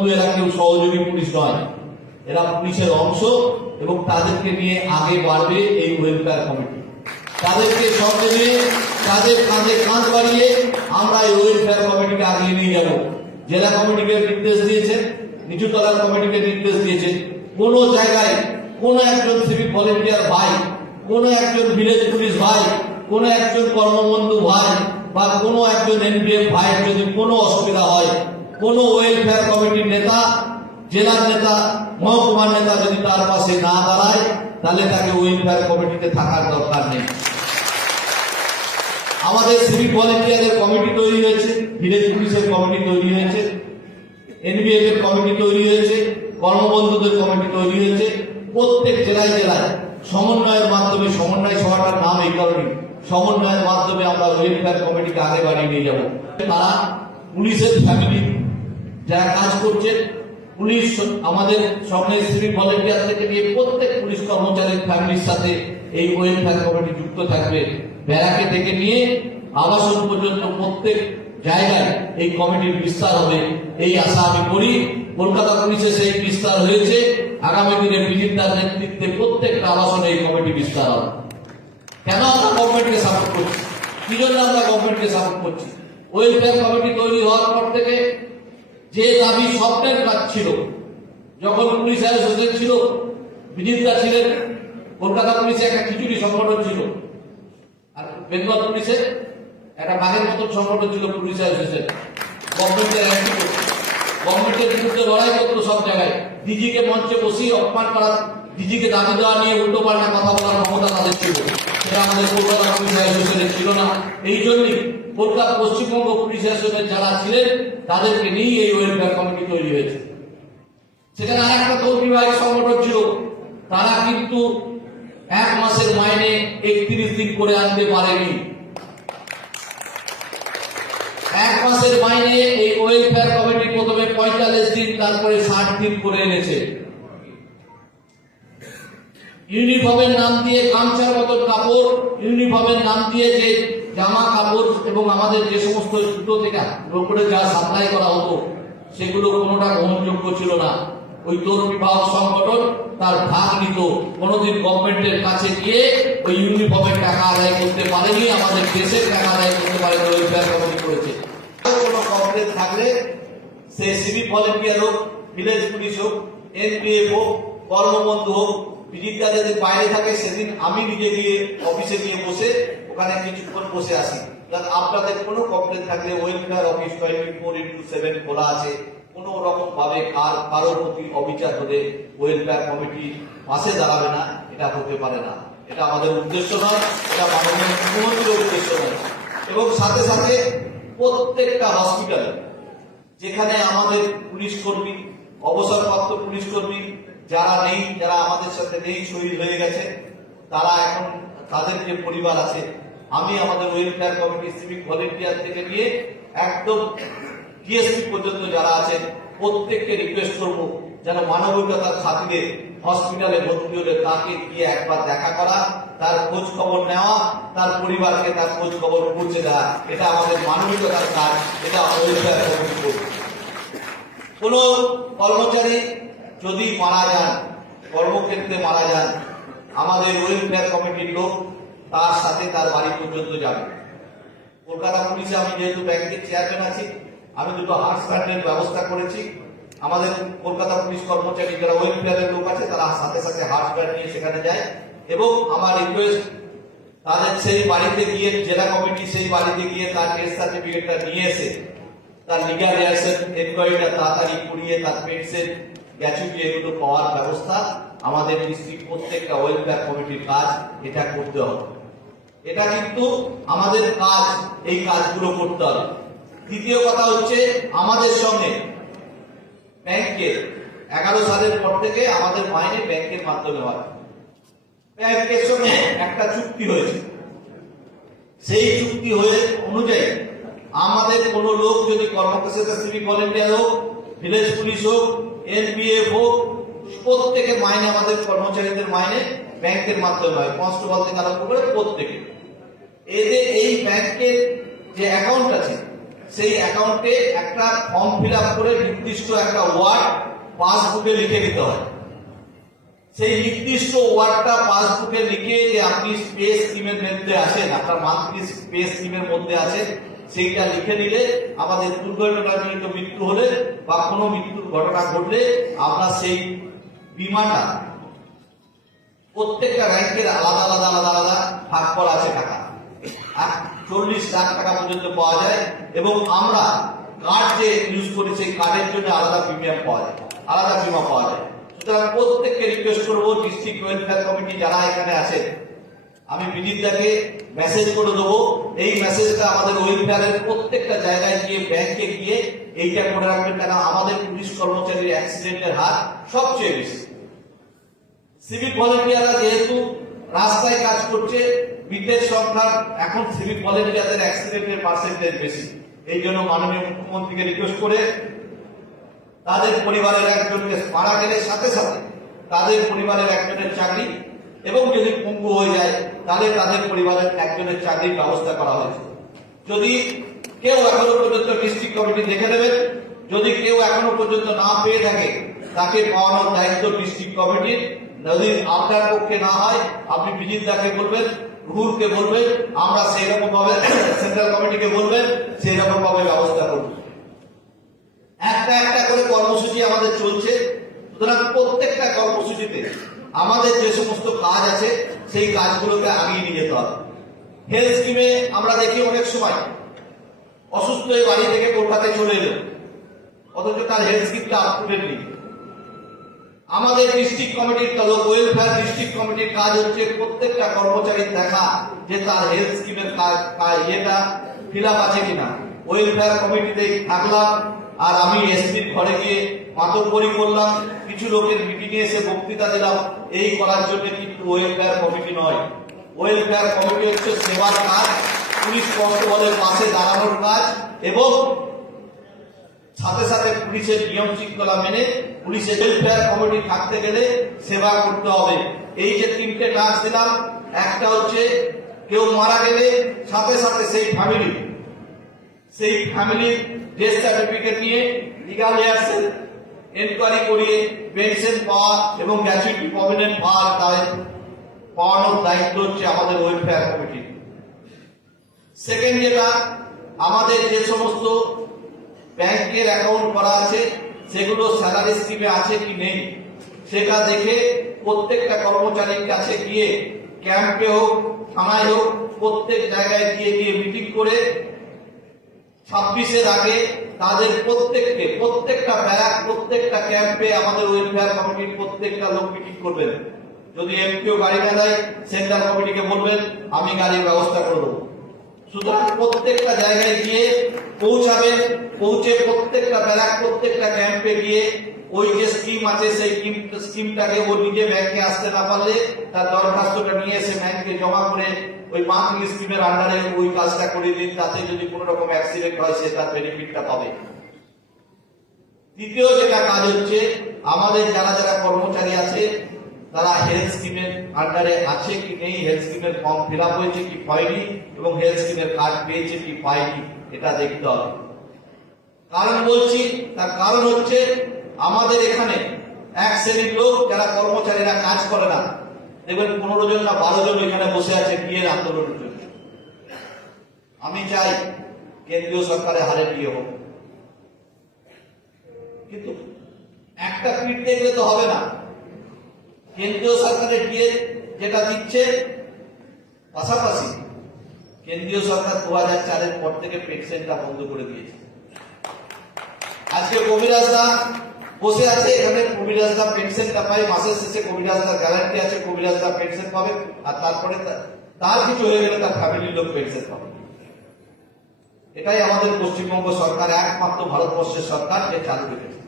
বন্ধু এরা কেউ সহযোগী পুলিশ নয়। এরা পুলিশের অংশ এবং তাদেরকে নিয়ে আগে বাড়বে এই ওয়েলফেয়ার কমিটি তাদেরকে সঙ্গে নিয়ে তাদের কাঁধে কাঁধ বাড়িয়ে আমরা এই ওয়েলফেয়ার কমিটিকে আগিয়ে নিয়ে যাব। জেলা কমিটিকে নির্দেশ দিয়েছেন, নিচুতলার কমিটিকে নির্দেশ দিয়েছেন। কোন জায়গায় কোন একজন সিভিক ভলেন্টিয়ার ভাই, কোন একজন ভিলেজ পুলিশ ভাই, কোন একজন কর্মবন্ধু ভাই বা কোন একজন এনপিএফ ভাই যদি কোনো অসুবিধা হয় কোন ওয়েলফেয়ার কমিটির নেতা জেলার নেতা, মহকুমার নেতা যদি তার পাশে না দাঁড়ায়, তাহলে তাকে ওয়েলফেয়ার কমিটিতে থাকার দরকার নেই। আমাদের সিভিক ভলেন্টিয়ারের কমিটি তৈরি হয়েছে ভিলেজ পুলিশের কমিটি তৈরি হয়েছে এনবিএফ এর কমিটি তৈরি হয়েছে, কর্মবন্ধুদের কমিটি তৈরি হয়েছে, প্রত্যেক জেলায় জেলায় সমন্বয়ের মাধ্যমে, সমন্বয় সভাটার নাম এই কারণে সমন্বয়ের মাধ্যমে আমরা ওয়েলফেয়ার কমিটিকে আগে বাড়িয়ে নিয়ে যাব। তারা পুলিশের ফ্যামিলি যারা কাজ করছেন, পুলিশ আমাদের সঙ্গে সিভিক ভলেন্টিয়ার থেকে নিয়ে প্রত্যেক পুলিশ কর্মচারীর ফ্যামিলির সাথে এই ওয়েলফেয়ার কমিটি যুক্ত থাকবে। ব্যারাকে থেকে নিয়ে আবাসন পর্যন্ত প্রত্যেক জায়গায় এই কমিটির বিস্তার হবে। এই আশা আমি করি কলকাতা পুলিশে সেই বিস্তার হয়েছে। আগামী দিনে বিজিতার নেতৃত্বে প্রত্যেকটা আবাসনে এই কমিটি বিস্তার হবে। কেন আমরা গভর্নমেন্টকে সাপোর্ট করছি? কি জন্য আমরা গভর্নমেন্টকে সাপোর্ট করছি? ওয়েলফেয়ার কমিটি তৈরি হওয়ার পর থেকে যে দাবি স্বপ্নের কাজ ছিল, যখন পুলিশ অ্যাসোসিয়েশন ছিল বিজিতা ছিলেন, কলকাতা পুলিশে একটা খিচুড়ি সংগঠন ছিল, আর বেঙ্গল পুলিশে একটা বাঘের মতন সংগঠন ছিল পুলিশ অ্যাসোসিয়েশন গভর্নমেন্টের গভর্নমেন্টের বিরুদ্ধে লড়াই করতো সব জায়গায়। ডিজিকে মঞ্চে বসিয়ে অপমান করা, ডিজিকে দাবি দেওয়া নিয়ে উল্টো পাল্টা কথা বলার ক্ষমতা তাদের ছিল। সেটা আমাদের কলকাতা পুলিশ অ্যাসোসিয়েশনের ছিল না। এই জন্যই কলকাতা পশ্চিমবঙ্গ পুলিশ অ্যাসোসিয়েশনের যারা ছিলেন, তাদেরকে নিয়ে এই ওয়েলফেয়ার কমিটি তৈরি হয়েছে। সেখানে আর একটা বিভাগের সংগঠন ছিল, তারা কিন্তু এক মাসের মাইনে একত্রিশ দিন করে আনতে পারেনি। এক মাসের মাইনে এই ওয়েলফেয়ার কমিটি প্রথমে পঁয়তাল্লিশ দিন, তারপরে ষাট দিন করে এনেছে। ইউনিফর্মের নাম দিয়ে গামছার মতন কাপড়, ইউনিফর্মের নাম দিয়ে যে জামা, কাপড় এবং আমাদের যে সমস্ত সুতো থেকে রোপড়ে যা সাপ্লাই করা হতো, সেগুলো কোনোটা গ্রহণযোগ্য ছিল না। ওই তোর বিভাগ সংগঠন তার ভাগ নিত। কোনোদিন গভর্নমেন্টের কাছে গিয়ে ওই ইউনিফর্মের টাকা আদায় করতে পারেনি, আমাদের দেশের টাকা আদায় করতে পারেনি করেছে। কোনো কমপ্লেন থাকলে সে সিভিক ভলেন্টিয়ার হোক ভিলেজ পুলিশ হোক এনপিএফ হোক, কর্মবন্ধু হোক বিজিতা যদি বাইরে থাকে, সেদিন আমি নিজে গিয়ে অফিসে গিয়ে বসে ওখানে কিছুক্ষণ বসে আসি আপনাদের কোনো কমপ্লেন থাকলে welfare office twenty four into seven খোলা আছে। কোনো রকম ভাবে কার, কারোর প্রতি অবিচার হলে ওয়েলফেয়ার কমিটি পাশে দাঁড়াবে না, এটা হতে পারে না। এটা আমাদের উদ্দেশ্য নয়, এটা মাননীয় মুখ্যমন্ত্রীর উদ্দেশ্য নয়। এবং সাথে সাথে প্রত্যেকটা হসপিটালে যেখানে আমাদের পুলিশ কর্মী, অবসরপ্রাপ্ত পুলিশ কর্মী, যারা নেই, যারা আমাদের সাথে নেই, শহীদ হয়ে গেছে, তারা এখন তাদের যে পরিবার আছে। আমি আমাদের ওয়েলফেয়ার কমিটি সিভিক ভলেন্টিয়ার থেকে নিয়ে একদম ডিএসপি পর্যন্ত যারা আছেন, প্রত্যেককে রিকোয়েস্ট করব যেন মানবিকতার খাতিরে হসপিটালে ভর্তি হলে তাকে গিয়ে একবার দেখা করা, তার খোঁজ খবর নেওয়া, তার পরিবারকে তার খোঁজ খবর পৌঁছে দেওয়া। এটা আমাদের মানবিকতার কাজ, এটা ওয়েলফেয়ার কমিটি কোন কর্মচারী যদি মারা যান, কর্মক্ষেত্রে মারা যান আমাদের ওয়েলফেয়ার কমিটির লোক তার সাথে তার বাড়ি পর্যন্ত যাবে। কলকাতা পুলিশে আমি যেহেতু ব্যাংকের চেয়ারম্যান আছি, আমি দুটো হার্ট স্ট্যান্ডের ব্যবস্থা করেছি। আমাদের কলকাতা পুলিশ কর্মচারী যারা ওয়েলফেয়ারের লোক আছে, তারা সাথে সাথে হার্ট স্ট্যান্ড নিয়ে সেখানে যায় এবং আমার রিকোয়েস্ট তাদের সেই বাড়িতে গিয়ে, জেলা কমিটি সেই বাড়িতে গিয়ে তার ডেথ সার্টিফিকেটটা নিয়ে এসে, তার লিগাল রিয়াকশন এনকোয়ারিটা তাড়াতাড়ি করিয়ে, তার পেন্সের গ্যাচুটি এগুলো পাওয়ার ব্যবস্থা আমাদের ডিস্ট্রিক্ট প্রত্যেকটা ওয়েলফেয়ার কমিটির কাজ এটা করতে হবে। এটা কিন্তু আমাদের কাজ, এই কাজগুলো করতে হবে। দ্বিতীয় কথা হচ্ছে আমাদের সঙ্গে ব্যাংকের এগারো সালের পর থেকে আমাদের মাইনে ব্যাংকের মাধ্যমে হয়। ব্যাংকের সঙ্গে একটা চুক্তি হয়েছে। সেই চুক্তি হয়ে অনুযায়ী আমাদের কোন লোক যদি কর্মক্ষেত্রে সিভিক ভলেন্টিয়ার হোক ভিলেজ পুলিশ হোক এনপিএফ হোক প্রত্যেকের মাইনে আমাদের কর্মচারীদের মাইনে ব্যাংকের মাধ্যমে হয়। কনস্টেবল থেকে আরম্ভ করে প্রত্যেকে এদের এই ব্যাংকের যে অ্যাকাউন্ট আছে, সেই অ্যাকাউন্টে একটা ফর্ম ফিল করে নির্দিষ্ট একটা ওয়ার্ড পাসবুকে লিখে দিতে হয়। সেই নির্দিষ্ট ওয়ার্ডটা পাসবুকে লিখে যে আপনি পে স্কিমের মধ্যে আছেন, আপনার মান্থলি পে স্কিমের মধ্যে আছেন, সেইটা লিখে নিলে আমাদের দুর্ঘটনাজনিত মৃত্যু হলে বা কোনো মৃত্যুর ঘটনা ঘটলে আমরা সেই বিমাটা প্রত্যেকটা ব্যাংকের আলাদা আলাদা আলাদা আলাদা ভাগ করা আছে টাকা। চল্লিশ লাখ টাকা পর্যন্ত পাওয়া যায় এবং আমরা কার্ড যে ইউজ করি সেই কার্ডের জন্য আলাদা প্রিমিয়াম পাওয়া যায়, আলাদা বিমা পাওয়া যায়। সুতরাং প্রত্যেককে রিকোয়েস্ট করব ডিস্ট্রিক্ট ওয়েলফেয়ার কমিটি যারা এখানে আছে, আমি বিনীতদাকে মেসেজ করে দেবো। এই মেসেজটা আমাদের ওয়েলফেয়ারের প্রত্যেকটা জায়গায় গিয়ে ব্যাংকে গিয়ে এইটা করে রাখবেন কেন, আমাদের পুলিশ কর্মচারীর অ্যাক্সিডেন্টের হার সবচেয়ে বেশি। সিভিক ভলেন্টিয়াররা যেহেতু রাস্তায় কাজ করছে মৃতের সংখ্যা এখন সিভিক ভলেন্টিয়ারদের অ্যাক্সিডেন্টের পার্সেন্টেজ বেশি। এই জন্য মাননীয় মুখ্যমন্ত্রীকে রিকোয়েস্ট করে তাদের পরিবারের একজনকে মারা গেলে সাথে সাথে তাদের পরিবারের একজনের চাকরি এবং যদি পঙ্গু হয়ে যায়, তাহলে তাদের পরিবারের একজনের চাকরির ব্যবস্থা করা হয়েছে। যদি কেউ এখনও পর্যন্ত ডিস্ট্রিক্ট কমিটি দেখে নেবেন, যদি কেউ এখনও পর্যন্ত না পেয়ে থাকে, তাকে পাওয়ানোর দায়িত্ব ডিস্ট্রিক্ট কমিটির যদি আপনার পক্ষে না হয়, আপনি বিজিত বলবেন, রুহুলকে বলবেন, আমরা সেই ভাবে সেন্ট্রাল কমিটিকে বলবেন সেই রকম ভাবে ব্যবস্থা করব। একটা একটা করে কর্মসূচি আমাদের চলছে। সুতরাং প্রত্যেকটা কর্মসূচিতে আমাদের যে সমস্ত কাজ আছে, সেই কাজগুলোকে আগিয়ে নিয়ে যেতে হবে। হেলথ স্কিমে আমরা দেখি অনেক সময় অসুস্থ হয়ে বাড়ি থেকে কলকাতায় চলে এলো। অথচ তার হেলথ স্কিমটা আপ টু ডেট নেই। আমাদের ডিস্ট্রিক্ট কমিটির তরফ ওয়েলফেয়ার ডিস্ট্রিক্ট কমিটির কাজ হচ্ছে প্রত্যেকটা কর্মচারীর দেখা যে তার হেলথ স্কিমের কাজ- ইয়েটা ফিল আপ আছে কিনা। ওয়েলফেয়ার কমিটিতে থাকলাম আর আমি এসপির ঘরে গিয়ে মাতব্বরি করলাম। কিছু লোকের মিটিংয়ে এসে বক্তৃতা দিলাম। এই করার জন্য কিন্তু ওয়েলফেয়ার কমিটি নয়। ওয়েলফেয়ার কমিটি হচ্ছে সেবার কাজ, পুলিশ কনস্টেবলের পাশে দাঁড়ানোর কাজ এবং সাথে সাথে পুলিশের নিয়ম শৃঙ্খলা মেনে পুলিশের ওয়েলফেয়ার কমিটি থাকতে গেলে সেবা করতে হবে। এই যে তিনটে কাজ দিলাম, একটা হচ্ছে কেউ মারা গেলে, সাথে সাথে সেই ফ্যামিলি সেই ফ্যামিলির ডেথ সার্টিফিকেট নিয়ে লিগাল এনকোয়ারি করিয়ে পেনশন পাওয়া এবং গ্যাচুইটি প্রভিডেন্ট পাওয়ার দায়- পাওয়ানোর দায়িত্ব হচ্ছে আমাদের ওয়েলফেয়ার কমিটির সেকেন্ড যেটা, আমাদের যে সমস্ত ব্যাংকের অ্যাকাউন্ট করা আছে, সেগুলো স্যালারি স্কিমে আছে কি নেই, সেটা দেখে প্রত্যেকটা কর্মচারীর কাছে গিয়ে ক্যাম্পে হোক, থানায় হোক, প্রত্যেক জায়গায় গিয়ে গিয়ে মিটিং করে ছাব্বিশের আগে তাদের প্রত্যেককে, প্রত্যেকটা ব্যারাক, প্রত্যেকটা ক্যাম্পে আমাদের ওয়েলফেয়ার কমিটির প্রত্যেকটা লোক মিটিং করবেন। যদি এমপিও গাড়ি না দেয় সেন্ট্রাল কমিটিকে বলবেন, আমি গাড়ির ব্যবস্থা করে দেবো সুতরাং প্রত্যেকটা জায়গায় গিয়ে পৌঁছাবেন, পৌঁছে প্রত্যেকটা ব্যারাক, প্রত্যেকটা ক্যাম্পে গিয়ে ওই যে স্কিম আছে, সেই স্কিমটাকে ও নিজে ব্যাংকে আসতে না পারলে তার দরখাস্তটা নিয়ে এসে ব্যাংকে জমা করে ওই মান্থলি স্কিমের আন্ডারে ওই কাজটা করে দিন, তাতে যদি কোনো রকম অ্যাক্সিডেন্ট হয়, সে তার বেনিফিটটা পাবে। তৃতীয় যেটা কাজ হচ্ছে, আমাদের যারা যারা কর্মচারী আছে তারা হেলথ স্কিমের আন্ডারে আছে কি নেই হেলথ স্কিমের ফর্ম ফিল আপ হয়েছে কি হয়নি, এবং হেলথ স্কিমের কার্ড পেয়েছে কি পায়নি, এটা দেখতে হবে। কারণ বলছি, তার কারণ হচ্ছে আমাদের এখানে এক শ্রেণির লোক, যারা কর্মচারীরা কাজ করে না, দেখবেন পনেরো জন না বারো জন এখানে বসে আছে বিয়ের আন্দোলনের জন্য। আমি চাই কেন্দ্রীয় সরকারের হারে বিয়ে হোক। কিন্তু একটা পিঠ দেখলে তো হবে না। কেন্দ্রীয় সরকারের ডিএ যেটা দিচ্ছে, পাশাপাশি কেন্দ্রীয় সরকার দু হাজার চারের পর থেকে পেনশনটা বন্ধ করে দিয়েছে। আজকে কবিরাজরা বসে আছে, এখানে কবিরাজরা পেনশনটা পায়, মাসের শেষে কবিরাজরা গ্যারান্টি আছে কবিরাজরা পেনশন পাবে, আর তারপরে তার কিছু হয়ে গেলে তার ফ্যামিলির লোক পেনশন পাবে। এটাই আমাদের পশ্চিমবঙ্গ সরকার, একমাত্র ভারতবর্ষের সরকার, যে চালু রেখেছে।